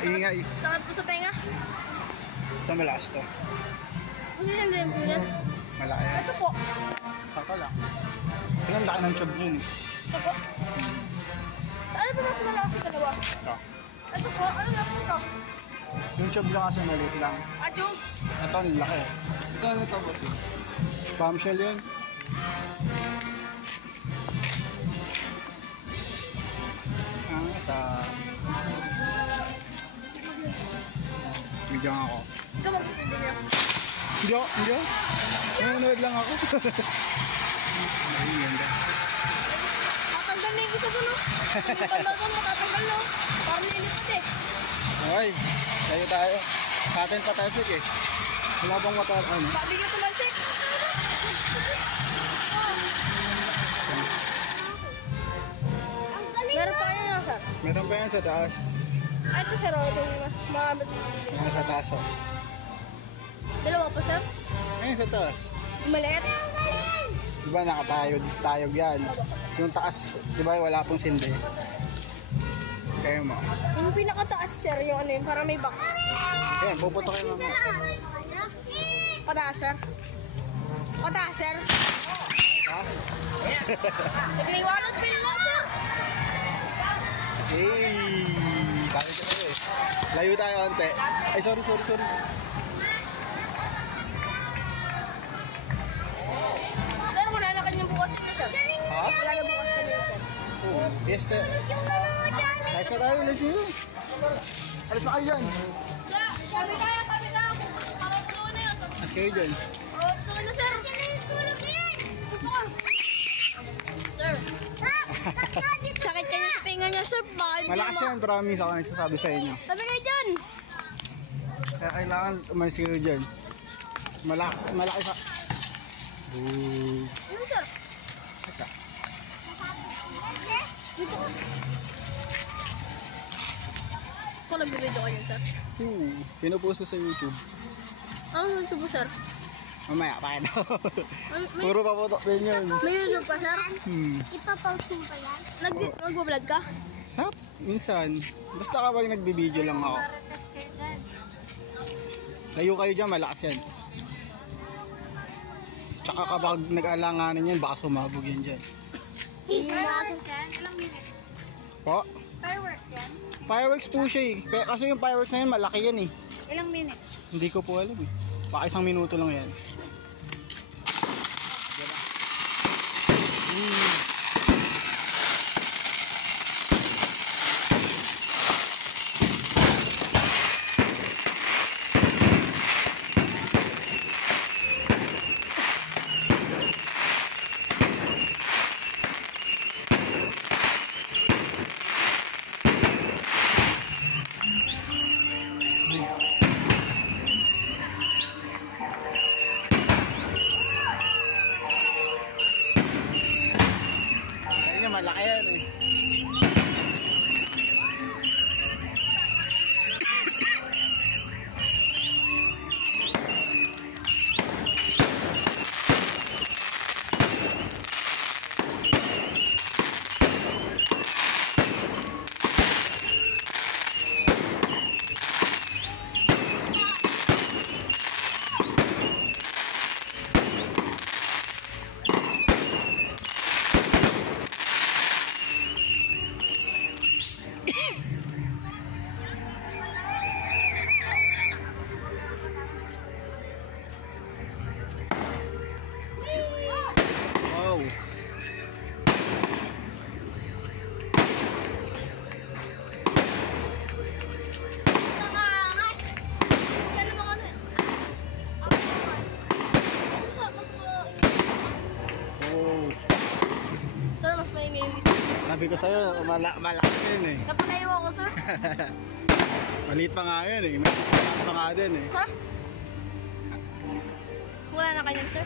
Naingay. Sakit po sa tenga? Ito malakas to. Ano yan din po yan? Malaki yan. Ito po. Saka lang. Ilang laki ng tube yun. Ito po. Ano po mas malakas yung dalawa? Ito. Ito po. Ano lang po ito? Yung tube lang kasi maliit lang. Tube? Ito ang laki. Ito ano ito po? Bombshell yun. Ito. Bigyan ako. Ikaw magsusindi niya. Hindi ako. Nanonood lang ako. Ay, ganda. Tatanggal na yung isa doon, no? Tatanggal doon, matatanggal, no? Parang nilipad eh. Okay, tayo. Sa atin pa tayo, sige. Wala bang matar, ano? Sabi ka tumalsik. Meron pa kayo na, sir? Meron pa yan sa taas. Ito, sir, ito yung makamit. Yan sa taas, oh. Dalawa pa, sir? Ayun sa taas. Maliit. Diba nakatayog yan. Yung taas, diba wala pong sindi. Kaya mo. Yung pinakataas, sir, yung ano yun, para may box. Ayan, puputokin mo. Pataas, sir? Pataas, sir? Ha? Nagriwanag pin lang, sir? Hey! Tayo ka tayo eh. Layo tayo onte. Ay, sorry. Sir, wala na kanyang bukas yun, sir. Ha? Wala na bukas kanya, sir. Oh, yes, te. Tayo sa tayo, let's go. Alis na kayo dyan. Sabi kaya, tulungan na yun. Alis kayo dyan. Tulungan na, sir. Sir. Sakit kanya sa tinga niya, sir. Malakas yan, promise ako nagsasabi sa inyo. Sabi kayo dyan. Kaya kailangan umalis kayo dyan. Malaki sa... Ooh. Ano, sir? Ito. Dito ka. Kung nagbibideo ka dyan, sir? Pinuposto sa YouTube. Ano ito po, sir? Mamaya, pakita ko. Puro paputok din yun. May YouTube ka, sir? Ipapost mo pa yan? Mag-vlog ka? Sap, minsan. Basta kapag nagbibideo lang ako. Marites kayo dyan. Layo kayo dyan, malakas yan. Tsaka kapag nag-alanganin yan, baka sumabog yan dyan. Fireworks yan? Ilang minutes? Po? Fireworks yan? Fireworks po siya eh. Kasi yung fireworks na yan, malaki yan eh. Ilang minutes? Hindi ko po alam eh. Baka 1 minuto lang yan. Sabi ko sa'yo, malaki yun eh. Napalayo ako, sir. Maliit pa nga yun eh. May pa nga din eh. Sir? Wala na kayo, sir?